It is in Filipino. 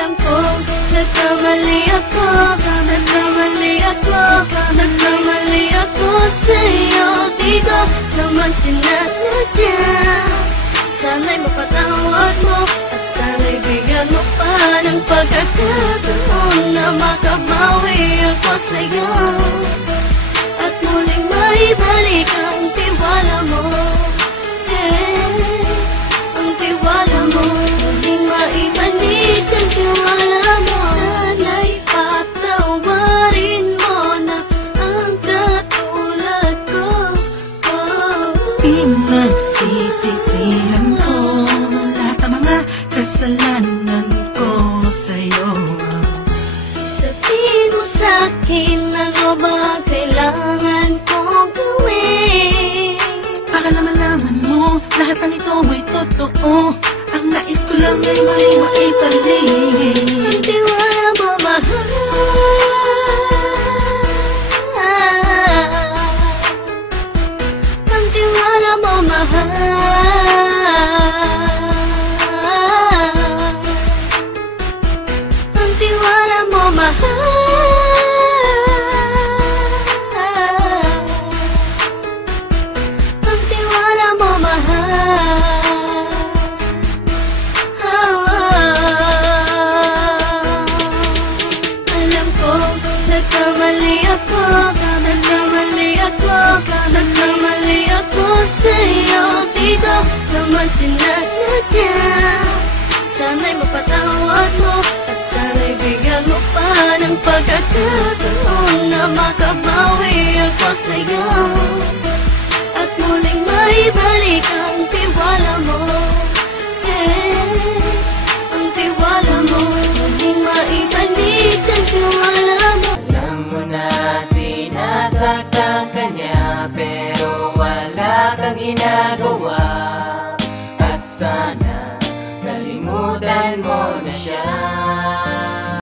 Alam ko, nagkamali ako, nagkamali ako, nagkamali ako sa'yo. Di ko naman sinasadya. Sana'y mapatawad mo at sana'y bigyan mo pa ng pagkakataon na makabawi ako sa'yo at muling maibalik ang tiwala mo. Ang tiwala mo, muling maibalik ang tiwala mo. Sana'y patawarin mo na ang katulad ko. Pinagsisisihan ko lahat ng mga kasalanan ko sa'yo. Sabihin mo sa'kin ano ba kailangan kong gawin Para malaman mo lahat ng ito ay totoo. Ang nais ko lang ay muling maibalik ang tiwala mo, mahal. Ang tiwala mo, mahal. Ang tiwala mo, mahal. Ang tiwala mo, mahal. Alam ko, nagkamali ako, nagkamali ako, nagkamali ako sa'yo. Di ko naman sinasadya. Sana'y mapatawad mo at sana'y bigyan mo pa ng pagkakataon na makabawi ako sa'yo